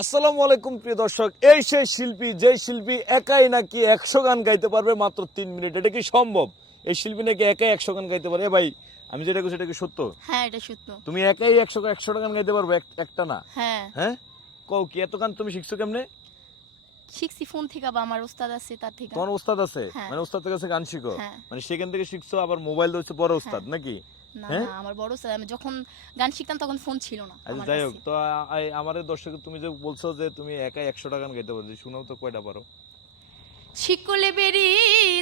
আসসালামু আলাইকুম প্রিয় দর্শক। এই সেই শিল্পী যে শিল্পী একাই নাকি একশো গান গাইতে পারবে মাত্র তিন মিনিট এটা কি সম্ভব? এই শিল্পী নাকি একাই একশো গান গাইতে পারে ভাই আমি যেটা এটা কি সত্য? হ্যাঁ এটা সত্য। তুমি একাই একশো একশোটা গান গাইতে পারবে একটা না? হ্যাঁ। হ্যাঁ? কও কি এত গান তুমি শিখছো কেমনে? শিখছি ফোন থেকে বা আমার ওস্তাদ আছে তার থেকে। তোমার ওস্তাদ আছে? হ্যাঁ। মানে ওস্তাদের কাছে গান শিখো? হ্যাঁ। মানে সেখান থেকে শিখছো আবার মোবাইল ধরছো বড় ওস্তাদ নাকি? না হ্যাঁ? না আমার বড় ওস্তাদ আমি যখন গান শিখতাম তখন ফোন ছিল না আচ্ছা যাই হোক তো আমাদের দর্শক তুমি যে বলছো যে তুমি একাই একশোটা গান গাইতে পারো শুনাও তো কয়টা পারো? শিকলে বেরি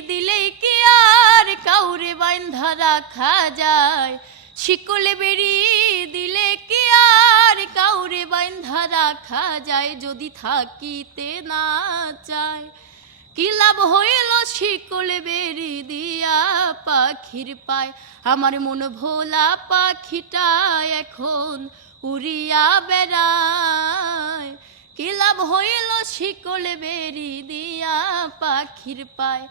দিলে কি আর কাউরে বাইন্ধা রাখা যায়? শিকলে বেরি দিলে কি আর কাউরে বাইন্ধা রাখা যায়? যদি থাকিতে না চায় কি লাভ হইল শিকলে বেরি দিয়া পাখির পায়? আমার মন ভোলা পাখিটা এখন উড়িয়া বেড়ায়। কি লাভ হইল শিকলে বেরি দিয়া পাখির পায়?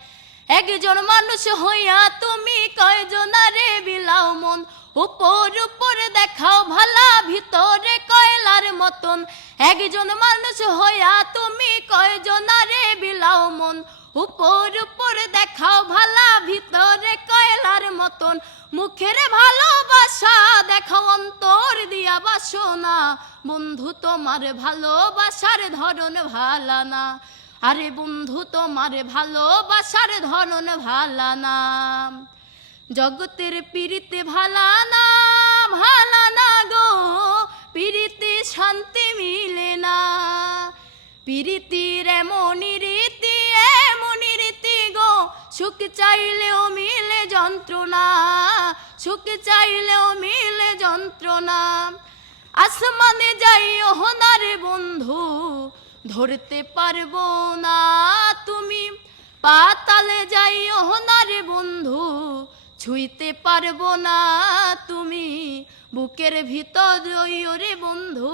একজন মানুষ হইয়া তুমি কয়জনারে বিলাও মন? উপর উপর দেখাও ভালা, ভিতরে কয়লার মতন। একজন মানুষ হইয়া তুমি কয়জনারে বিলাও মন? উপর উপর দেখাও ভালা, ভিতরে কয়লার মতন। মুখের ভালোবাসা দেখাও অন্তর দিয়া বাসনা। বন্ধু, তোমার ভালোবাসার ধরন ভালা না। আরে বন্ধু, তোমার ভালোবাসার ধরন ভালা না। জগতের পিড়িতে ভালা না ভালা না গো। পিড়িতে শান্তি পিরিতির এমনই রীতি এমনই রীতি গো। সুখ চাইলেও মিলে যন্ত্রণা, সুখ চাইলেও মিলে যন্ত্রণা। আসমানে যাই হোনারে বন্ধু, ধরতে পারব না তুমি। পাতালে যাই হোনারে বন্ধু, ছুঁইতে পারব না তুমি। বুকের ভিতর রইও রে বন্ধু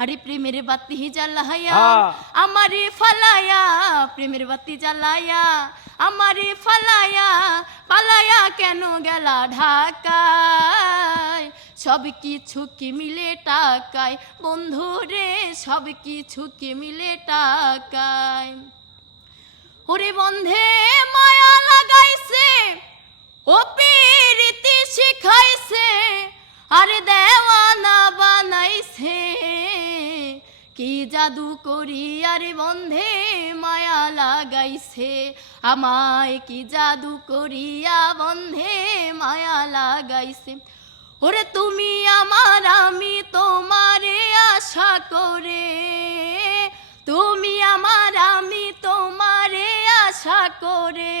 আরে প্রেমের বাতি জ্বালাইয়া হ্যাঁ। আমারে ফালায়া প্রেমের বাতি জ্বালায়া আমারে ফালায়া পালায়া কেন গেলা ঢাকায়? সব কিছু কি মিলে টাকায়? বন্ধু রে সব কিছু কি মিলে টাকায়? ওরে বন্ধে মায়া লাগাইছে ও পীরিতি শিখাইছে আরে দেওয়ানা বানাইছে। কি জাদু করি? আরে বন্ধে মায়া লাগাইছে। আমায় কি জাদু করিয়া বন্ধে মায়া লাগাইছে? ওরে তুমি আমার, আমি তোমারে আশা করে। তুমি আমার, আমি তোমারে আশা করে।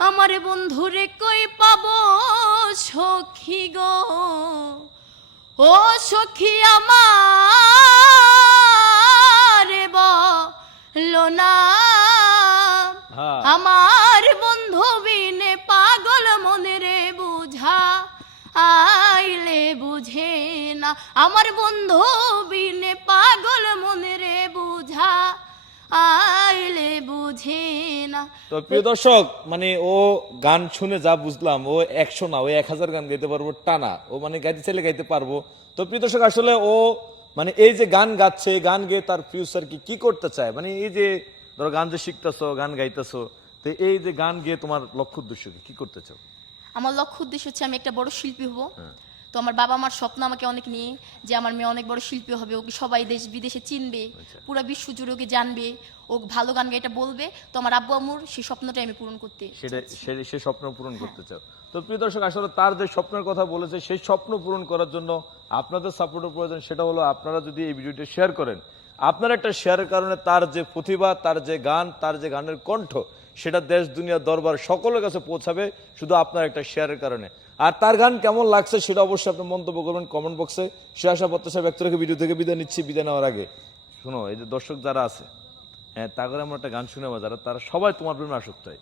আমার বন্ধুরে কই পাব সখী গো? ও সখী আমার বলো না। হ্যাঁ। আমার বন্ধু বিনে পাগল মনে রে বুঝা আইলে বুঝে না। আমার বন্ধু বিনে পাগল মনে রে বুঝা আইলে বুঝে না। তো প্রিয় দর্শক মানে ও গান শুনে যা বুঝলাম ও একশো না ও এক হাজার গান গাইতে পারব টানা ও মানে গাইতে চাইলে গাইতে পারব। তো প্রিয় দর্শক আসলে ও মানে এই যে গান গাচ্ছে গান গেয়ে তার ফিউচার কি কি করতে চায়? মানে এই যে ধরো গান যে শিখতেছো গান গাইতেছো তো এই যে গান গেয়ে তোমার লক্ষ্য উদ্দেশ্য কি? কি করতে চাও? আমার লক্ষ্য উদ্দেশ্য হচ্ছে আমি একটা বড় শিল্পী হব। হ্যাঁ। তো আমার বাবা আমার স্বপ্ন আমাকে অনেক নিয়ে যে আমার মেয়ে অনেক বড় শিল্পী হবে ওকে সবাই দেশ বিদেশে চিনবে আচ্ছা। পুরো বিশ্ব জুড়ে ওকে জানবে ও ভালো গান গাইটা বলবে। তো আমার আব্বু আম্মুর সেই স্বপ্নটাই আমি পূরণ করতে সেটা সে- সে স্বপ্ন পূরণ করতে চাও। তো প্রিয় দর্শক আসলে তার যে স্বপ্নের কথা বলেছে সেই স্বপ্ন পূরণ করার জন্য আপনাদের সাপোর্টের প্রয়োজন সেটা হলো আপনারা যদি এই ভিডিওটি শেয়ার করেন আপনার একটা শেয়ারের কারণে তার যে প্রতিভা তার যে গান তার যে গানের কণ্ঠ সেটা দেশ দুনিয়া দরবার সকলের কাছে পৌঁছাবে শুধু আপনার একটা শেয়ারের কারণে। আর তার গান কেমন লাগছে সেটা অবশ্যই আপনি মন্তব্য করবেন কমেন্ট বক্সে সে আশা প্রত্যাশা ব্যক্ত রেখে ভিডিও থেকে বিদায় নিচ্ছি বিদায় নেওয়ার আগে। শোনো এই যে দর্শক যারা আছে হ্যাঁ তা করে আমরা একটা গান শুনে যারা তারা সবাই তোমার প্রেমে আসক্ত হয়।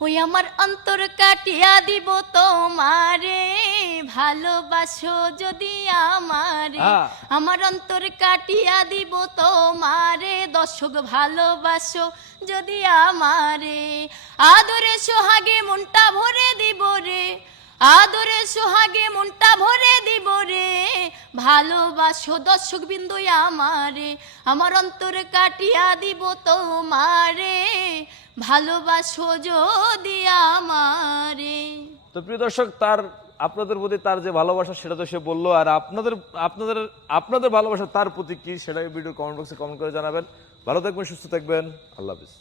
ওই আমার অন্তর কাটিয়া দিব তোমারে ভালোবাসো যদি আমারে। হ্যাঁ। আমার অন্তর কাটিয়া দিব তোমারে দর্শক ভালোবাসো যদি আমারে। আদরে সোহাগে মনটা ভরে দিব রে আদরে সোহাগে মনটা ভরে দিব রে। ভালোবাসো দর্শক বিন্দু আমারে। আমার অন্তরে কাটিয়া দিব তোমারে। ভালোবাসো যদি আমারে। তো প্রিয় দর্শক, তার আপনাদের প্রতি তার যে ভালোবাসা, সেটা তো সে বলল। আর আপনাদের আপনাদের আপনাদের ভালোবাসা তার প্রতি কি সেটা ভিডিও কমেন্ট বক্সে কমেন্ট করে জানাবেন। ভালো থাকবেন, সুস্থ থাকবেন। আল্লাহ হাফিজ।